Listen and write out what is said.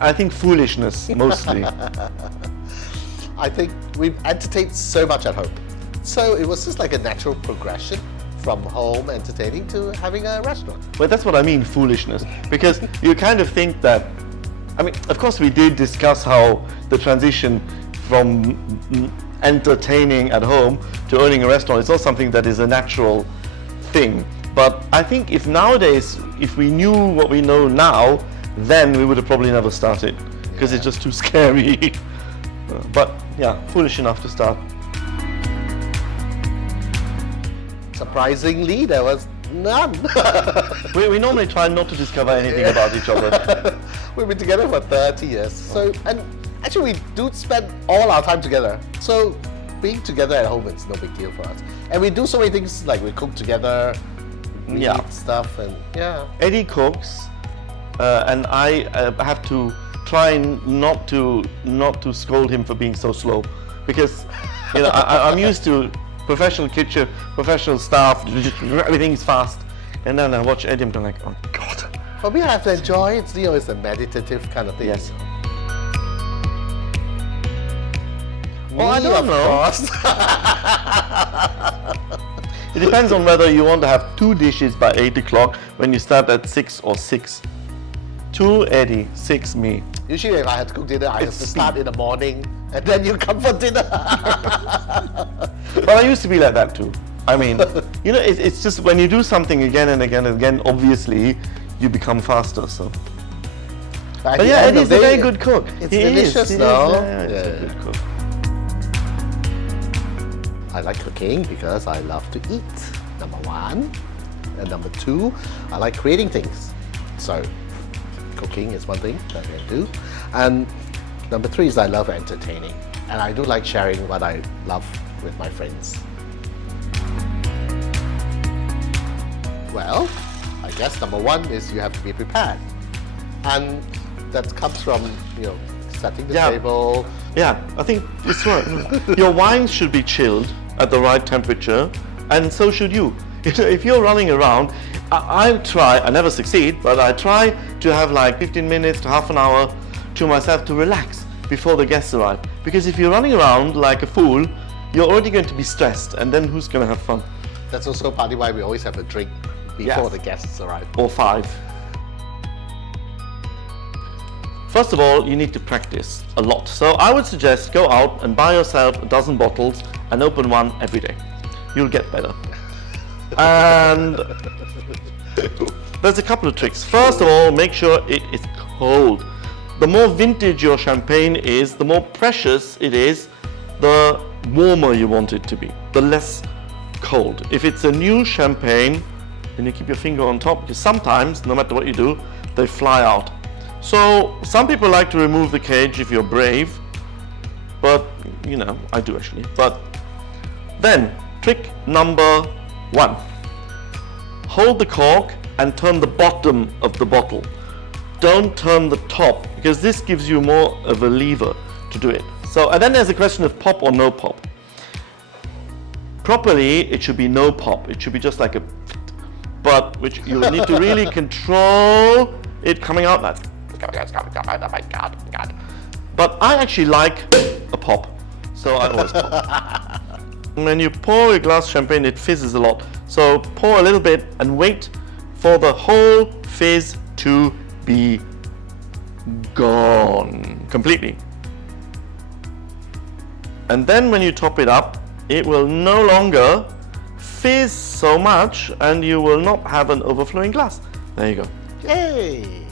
I think foolishness, mostly. I think we've entertained so much at home. So it was just like a natural progression from home entertaining to having a restaurant. Well, that's what I mean, foolishness. Because you kind of think that, I mean, of course we did discuss how the transition from entertaining at home to owning a restaurant is not something that is a natural thing. But I think if nowadays, if we knew what we know now, then we would have probably never started, because it's just too scary. But yeah, foolish enough to start. Surprisingly, there was none. We normally try not to discover anything about each other. We've been together for 30 years. So, and actually we do spend all our time together. So being together at home, it's no big deal for us. And we do so many things, like we cook together, we eat stuff, and Eddie cooks, and I have to try not to scold him for being so slow, because you know I'm used to professional kitchen, professional staff, everything's fast, and then I watch Eddie and I'm like, oh God. For me, I have to enjoy it. You know, it's a meditative kind of thing. Yes. Well, I don't know. It depends on whether you want to have 2 dishes by 8 o'clock when you start at 6 or 6. 2 Eddie, 6 me. Usually if I had to cook dinner, I have to start in the morning and then you come for dinner. But I used to be like that too. I mean, you know, it's just when you do something again and again and again, obviously you become faster. So. But yeah, Eddie's a very good cook. It's delicious though. He's a good cook. I like cooking because I love to eat, number 1. And number 2, I like creating things. So cooking is one thing that I do. And number 3 is I love entertaining. And I do like sharing what I love with my friends. Well, I guess number 1 is you have to be prepared. And that comes from, you know, setting the table. Yeah, I think it's right. Your wines should be chilled at the right temperature, and so should you. If you're running around, I try, I never succeed, but I try to have like 15 minutes to half an hour to myself to relax before the guests arrive. Because if you're running around like a fool, you're already going to be stressed, and then who's going to have fun? That's also partly why we always have a drink before the guests arrive. Or 5. First of all, you need to practice a lot. So I would suggest go out and buy yourself a dozen bottles and open one every day. You'll get better. And there's a couple of tricks. First of all, make sure it is cold. The more vintage your champagne is, the more precious it is, the warmer you want it to be, the less cold. If it's a new champagne, then you keep your finger on top, because sometimes, no matter what you do, they fly out. So some people like to remove the cage if you're brave, but you know, I do actually. But then, trick number 1. Hold the cork and turn the bottom of the bottle. Don't turn the top, because this gives you more of a lever to do it. So, and then there's a question of pop or no pop. Properly, it should be no pop. It should be just like a, but which you need to really control it coming out like. But I actually like a pop, so I always pop. When you pour a glass of champagne, it fizzes a lot. So pour a little bit and wait for the whole fizz to be gone completely. And then when you top it up, it will no longer fizz so much and you will not have an overflowing glass. There you go. Yay!